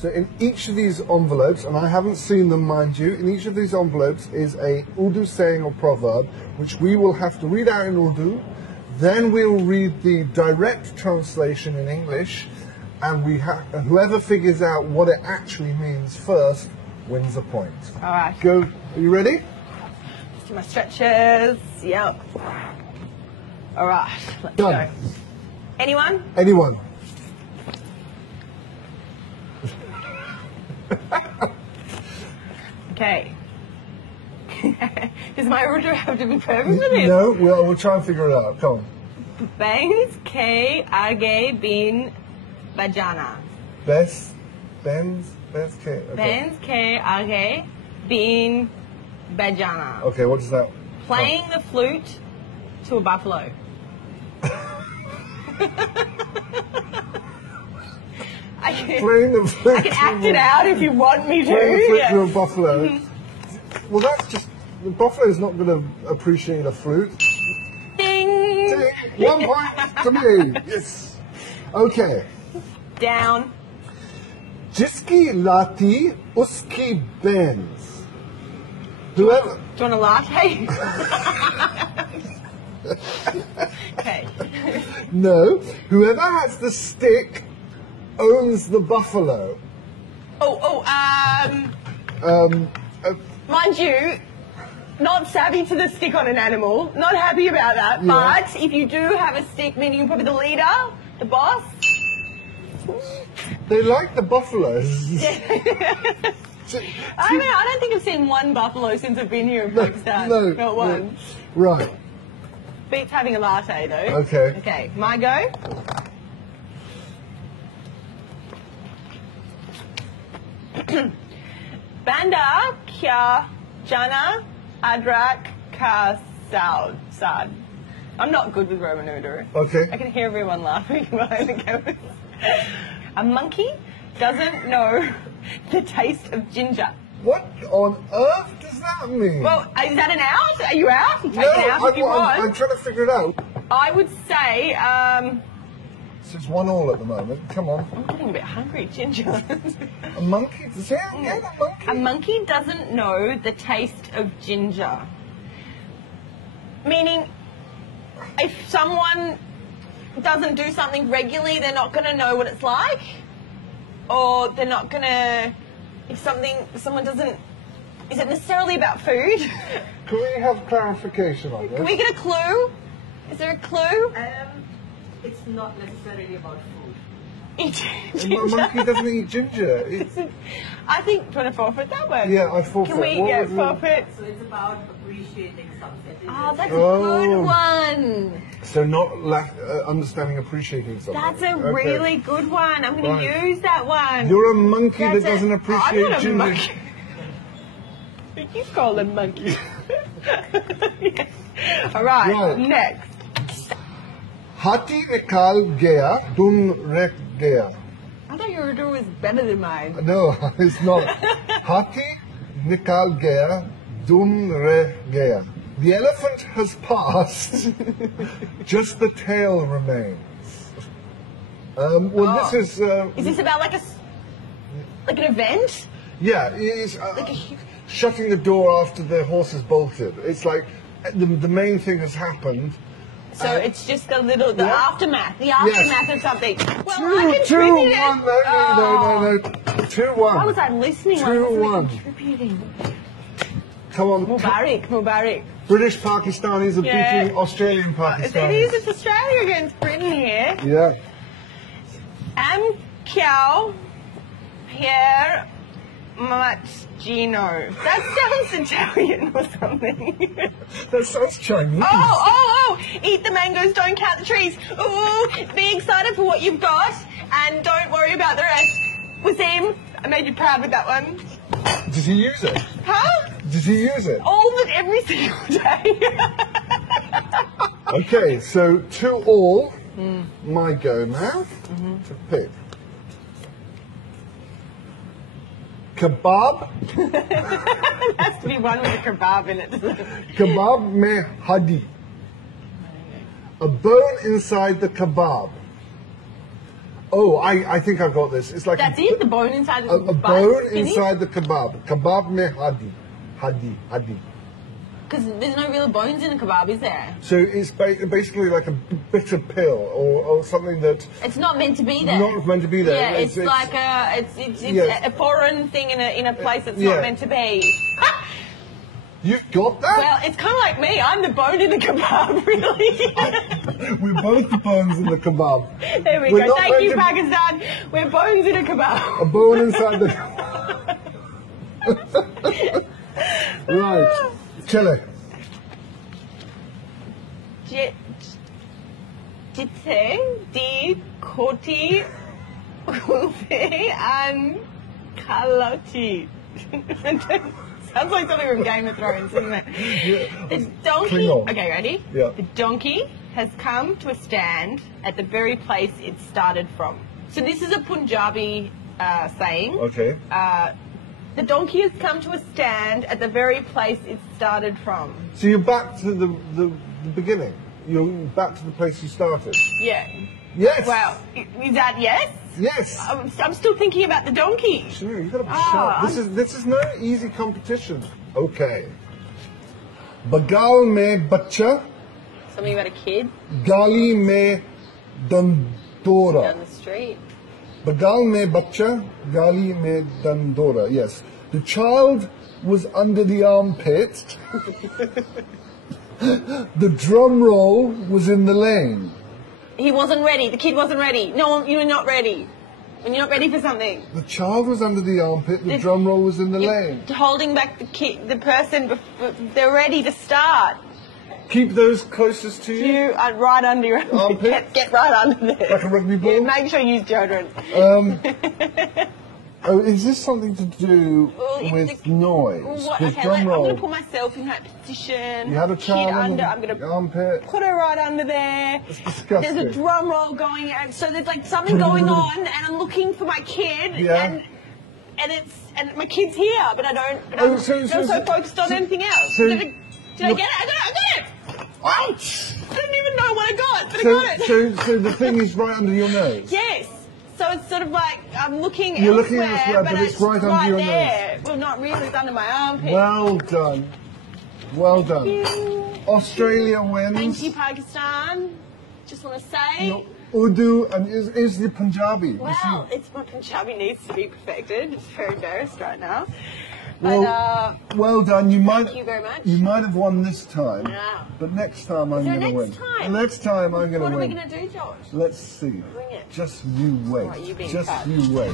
So in each of these envelopes, and I haven't seen them, mind you, in each of these envelopes is a Urdu saying or proverb, which we will have to read out in Urdu. Then we'll read the direct translation in English, and whoever figures out what it actually means first wins a point. All right. Go. Are you ready? Let's do my stretches. Yep. All right. Let's Done. go. Anyone? Anyone. Okay. Does my Urdu have to be perfect for this? No, we'll try and figure it out. Come on. Benz ke aage bin bajana. Benz K. Okay. Benz ke aage bin bajana. Okay, what does that? Playing the flute to a buffalo. Playing the flute. I can act it out if you want me to. Playing the flute Yeah. to a buffalo. Well, that's just the buffalo's not going to appreciate a flute. Ding. 1 point to me. Yes. Okay. Down. Jiski lati uski benz. Whoever. Do you want a latte? Okay. No. Whoever has the stick owns the buffalo. Mind you, not savvy to the stick on an animal. Not happy about that. Yeah. But if you do have a stick, meaning you're probably the leader, the boss. They like the buffaloes. I mean, I don't think I've seen one buffalo since I've been here in Pakistan. No, Not one. Right. Beats having a latte, though. Okay. Okay, my go. Banda kya jana adrak ka sad. I'm not good with Roman Urdu. Okay. I can hear everyone laughing behind the camera. A monkey doesn't know the taste of ginger. What on earth does that mean? Well, is that an out? Are you out? You take no, it out if you want. I'm trying to figure it out. I would say, So it's 1-1 at the moment. Come on. I'm getting a bit hungry, ginger. A monkey? Say it again, a monkey? A monkey doesn't know the taste of ginger. Meaning, if someone doesn't do something regularly, they're not going to know what it's like. Or they're not going to... If someone doesn't... Is it necessarily about food? Can we have clarification on this? Can we get a clue? Is there a clue? It's not necessarily about food. Eat A ginger. monkey doesn't eat ginger. I think, do you want to forfeit that one? Yeah, I forfeit. Can we What get was it? forfeit? So it's about appreciating something. Oh, that's Oh. a good one. So not understanding, appreciating something. That's a Okay. really good one. I'm going Right. to use that one. You're a monkey That's that doesn't it. appreciate I'm not a ginger. monkey. You call them monkeys. Yeah. All right, Right. next. Hati nikal gaya, dun reh gaya. I thought your Urdu was better than mine. No, it's not. Hati nikal gaya, dun reh gaya. The elephant has passed, just the tail remains. This is... Is this about like an event? yeah, it's shutting the door after the horse has bolted. It's like the main thing has happened. So it's just the Yeah. aftermath of something. Well, I Two, contributed. 1. No. 2-1. Why was I listening? 2-1. Contributing. Come on. Mubarak. British Pakistanis are Yeah. beating Australian It Pakistanis. is Australia against Britain here. Yeah. Am kyau here Matgino. That sounds Italian or something. That sounds Chinese. Oh! Eat the mangoes, don't count the trees. Ooh, be excited for what you've got and don't worry about the rest. Wasim, I made you proud with that one. Did he use it? Huh? Did he use it? All but every single day. Okay, so 2-all. My go now to pick. Kebab. It has to be one with a kebab in it. Kebab mein hadi. A bone inside the kebab. Oh, I think I've got this. It's like That's it. The bone inside the a bone inside the kebab. Kebab mein hadi. Because there's no real bones in a kebab, is there? So it's basically like a bitter pill or something that It's not meant to be there. not meant to be there. Yeah, it's like yeah. a foreign thing in a place that's Yeah. not meant to be. You've got that? Well, it's kind of like me. I'm the bone in the kebab, really. We're both the bones in the kebab. There we We're go. not Thank you, meant to- Pakistan. We're bones in a A kebab. bone inside the Right. Chile. Jite, di, koti, ulfi, and kaloti. Sounds like something from Game of Thrones, doesn't it? Yeah. The donkey. Klingon. Okay, ready? Yeah. The donkey has come to a stand at the very place it started from. So this is a Punjabi saying. Okay. The donkey has come to a stand at the very place it started from. So you're back to the beginning. You're back to the place you started. Yeah. Yes. Well, is that yes? Yes. I'm still thinking about the donkey. Sure, you've got to be Ah, sharp. This is no easy competition. Okay. Bagal mein bacha, Something about a kid gali mein dandora. down the street. Bagal mein bacha, gali mein dandora. Yes. The child was under the armpit. The drum roll was in the lane. He wasn't ready. The kid wasn't ready. No, you're not ready. When you're not ready for something. The child was under the armpit. The drum roll was in the lane. Holding back the person before they're ready to start. Keep those closest to you. You are right under your Armpit? Get right under there. Like a rugby ball? Yeah, make sure you use deodorant. Oh, is this something to do Well, with noise? With Okay, drum I'm roll? going to put myself in that position. You had a child Kid under under. the I'm going to armpit. put her right under there. It's disgusting. There's a drum roll going, and so there's like something going on, and I'm looking for my kid, Yeah. and my kid's here, but I don't. But Oh, I'm so- not so focused on so- anything else. so- Did I get it? I got it! Ouch! I didn't even know what I got, but I got it. So the thing is right under your nose. Yes. So it's sort of like I'm looking You're elsewhere, looking elsewhere, but it's right under your there. Well, not really. It's under my armpit. Well done. Well done. you. Australia wins. Thank you, Pakistan. Just want to say. No, Urdu and is the Punjabi. You Well, see. it's my Punjabi needs to be perfected. Just very embarrassed right now. Well, But well done. You might. thank you very much. You might have won this time, Yeah. but next time I'm there going to win. next time? Next time I'm going What to are we win. going to do, George? Let's see. Bring it. Just you wait. Right, you being Just fat. you wait.